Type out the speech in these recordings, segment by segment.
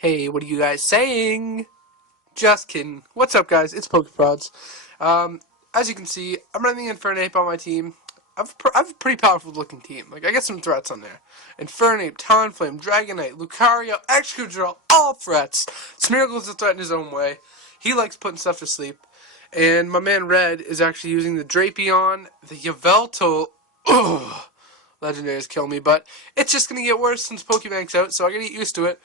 Hey, what are you guys saying? Just kidding. What's up, guys? It's PokeProdz. As you can see, I'm running Infernape on my team. I've a pretty powerful looking team. Like, I got some threats on there. Infernape, Talonflame, Dragonite, Lucario, Excadrill, all threats. Smeargle's a threat in his own way. He likes putting stuff to sleep. And my man Red is actually using the Drapion, the Yveltal. Ugh. Legendaries kill me, but it's just gonna get worse since Pokebank's out, so I gotta get used to it.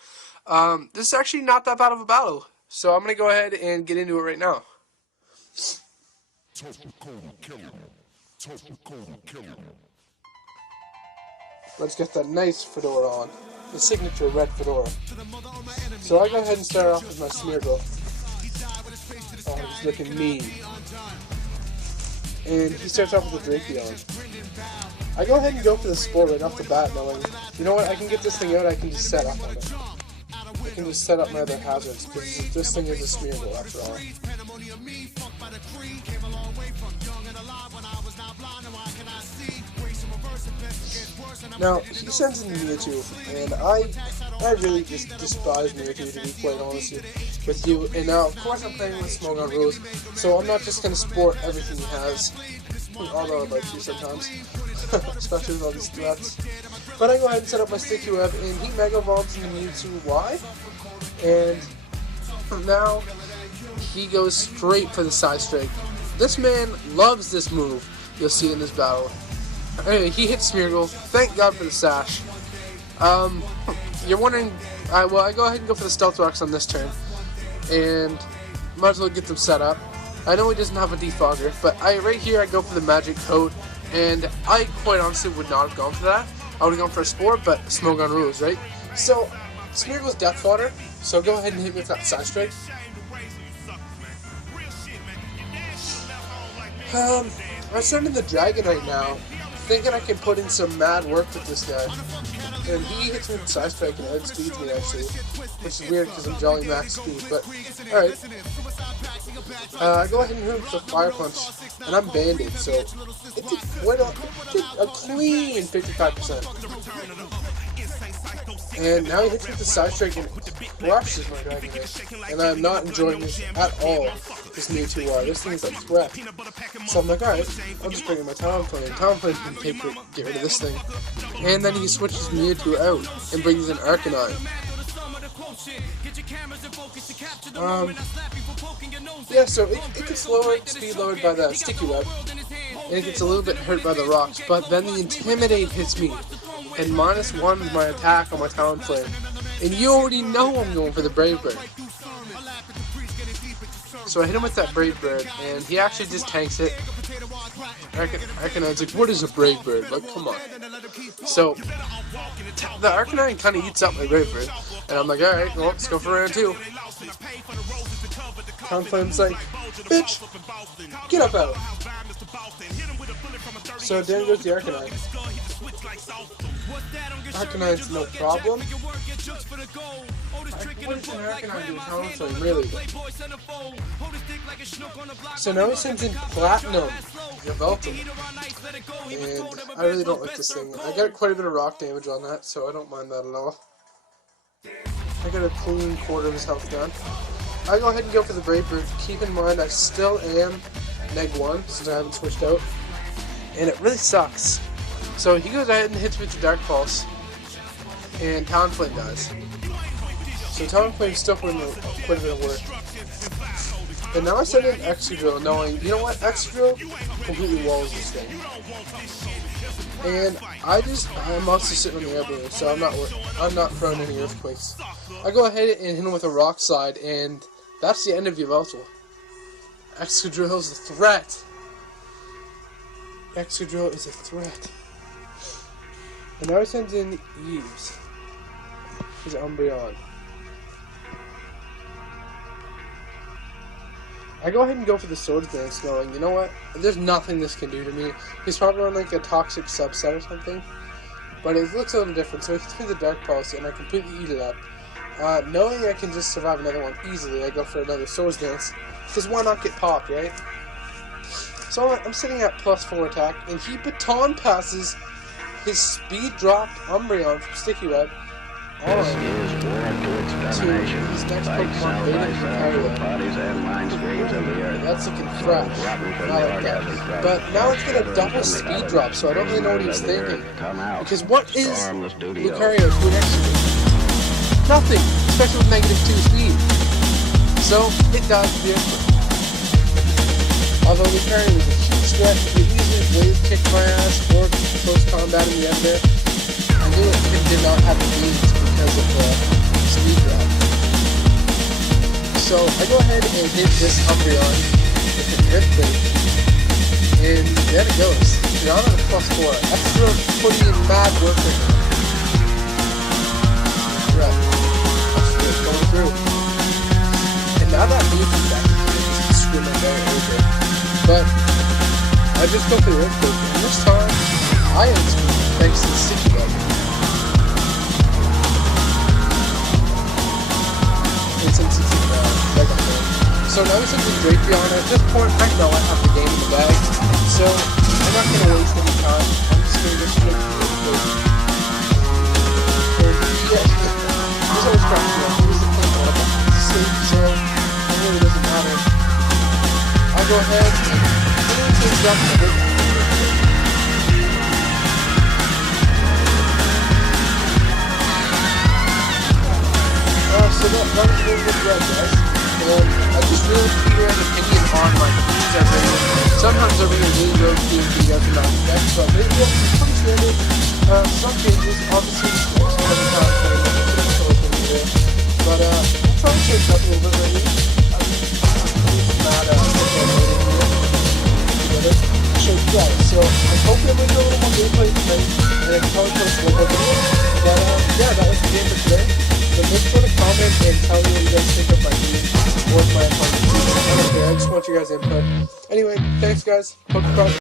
This is actually not that bad of a battle, so I'm gonna go ahead and get into it right now. Let's get that nice fedora on, the signature red fedora. So I go ahead and start off with my Smeargle. Oh, he's looking mean. And he starts off with a Drapion. I go ahead and go for the Spore right off the bat, knowing, you know what, I can get this thing out, I can just set up on it. I can just set up my other hazards, because this thing is a Smeargle after all. Now, he sends in Mewtwo, and I really just despise Mewtwo, to be quite honest with you. And now, of course, I'm playing with Smogon rules, so I'm not just going to sport everything he has, although I'd like to sometimes, especially with all these threats. But I go ahead and set up my Sticky Web, and he Mega Evolves into Mewtwo Y, and now he goes straight for the Side Strike. This man loves this move. You'll see it in this battle. Anyway, he hits Smeargle. Thank God for the Sash. You're wondering, well, I go ahead and go for the Stealth Rocks on this turn, and might as well get them set up. I know he doesn't have a Defogger, but right here I go for the Magic Coat, and I quite honestly would not have gone for that. I would have gone for a Spore, but Smogon rules, right? So, Smeargle's Death Fodder, so go ahead and hit me with that Side Strike. I send in the Dragonite now, thinking I can put in some mad work with this guy. And he hits me with Side Strike and outspeeds me, actually. Which is weird because I'm Jolly Max Speed, but alright. I go ahead and hit him with a Fire Punch, and I'm banded, so it did a clean 55%. And now he hits me with the Side Strike and crushes my Dragonite. And I'm not enjoying this at all, this Mewtwo Y. This thing is a threat. So I'm like, alright, I'll just bring in my Talonflame. Talonflame can get rid of this thing. And then he switches Mewtwo out and brings in Arcanine. Yeah, so it gets lowered, speed lowered by the Sticky Web, and it gets a little bit hurt by the rocks, but then the Intimidate hits me, and -1 is my attack on my Talonflame. And you already know I'm going for the Brave Bird. So I hit him with that Brave Bird, and he actually just tanks it. Arcanine's like, what is a Brave Bird? Like, come on. So, the Arcanine kind of eats up my Brave Bird, and I'm like, alright, well, let's go for round 2. Talonflame's like, bitch, get up out. So then goes the Arcanine. Arcanine's no problem. What is an Arcanine doing Talonflame, really? So now he sends in Platinum, Yveltal. And I really don't like this thing. I got quite a bit of rock damage on that, so I don't mind that at all. I got a clean quarter of his health down. I go ahead and go for the Brave Bird. Keep in mind I still am -1 since I haven't switched out. And it really sucks. So he goes ahead and hits me with the Dark Pulse. And Talonflame dies. So Talonflame's still putting quite a bit of work. And now I send in Excadrill knowing, you know what, Excadrill completely walls this thing. And I'm also sitting on the air balloon, so I'm not prone to any earthquakes. I go ahead and hit him with a Rock Slide, and that's the end of Yveltal. Excadrill is a threat. Excadrill is a threat. And now he sends in Eves. He's Umbreon. I go ahead and go for the Swords Dance knowing, you know what, there's nothing this can do to me. He's probably on like a toxic subset or something. But it looks a little different, so he hits me with the Dark Pulse and I completely eat it up. Knowing I can just survive another one easily, I go for another Swords Dance. Because why not get popped, right? So I'm sitting at +4 attack, and he baton passes his speed dropped Umbreon from Sticky Web on to these next Pokemon Beta Lucario. That's looking fresh. I like that. But now it's got a double speed drop, so I don't really know what he was thinking. Because what is Lucario doing extra? Nothing, especially with -2 speed. So it does different. Although Lucario was a huge threat, he easily wave kicked my ass or close combat in the end there. I knew it did not have the beats because of the speed drop. So I go ahead and hit this Umbreon with the Grip Plate. And there it goes. Now I'm at a +4. That's still putting in mad work right now. Right. That's good. Going through. And now that means that just screaming there over. But I just go for the Earthquake. And this time, I am screwed thanks to the sticky button. It's in so now he's into Drapion. At this point, I know I have the game in the bag, so I'm not going to waste any time. I'm just going to go straight to the Earthquake. And yeah, he's always trying to use the point on sleep, so it really doesn't matter. I go ahead and clean things up a bit. So that was really good red, guys. I just really need your opinion on my teams as I sometimes they're being really road teams for you guys are not next, but maybe it's pretty standard. Some changes, obviously, every time but I'm trying to change up a little bit lately. I'm not show you guys. So I'm hoping I'm going to do a little more gameplay tonight, and I can probably put a slow video. But yeah, that was the game for today. So make sure to comment and tell me what you guys think of my team or my opponent's team. I don't care, I just want you guys' input. Anyway, thanks guys. PokeProdz.